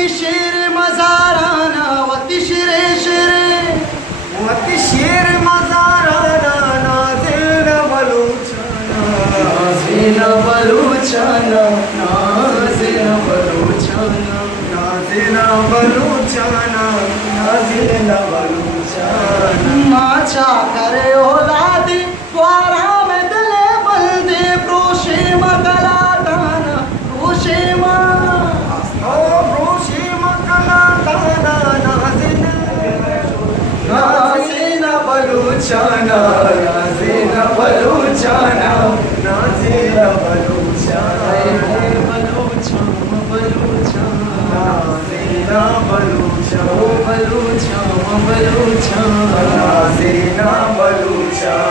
वती शेर मजाराना वती शिरे शिरे वती शेर मजाराना नाज़िल बलूचाना नाज़िल बलूचाना नाज़िल बलूचाना नाज़िल बलूचाना नाज़िल बलूचाना माचा करे औलादी द्वारा में दिले बंदे प्रोशेम गलादाना प्रोशेम गलादाना नाज़िल बलूचाना नाज़िल बलूचाना नाज़िल बलूचाना नाज़िल बलूचाना बलूचा नाज़िल बलूचाना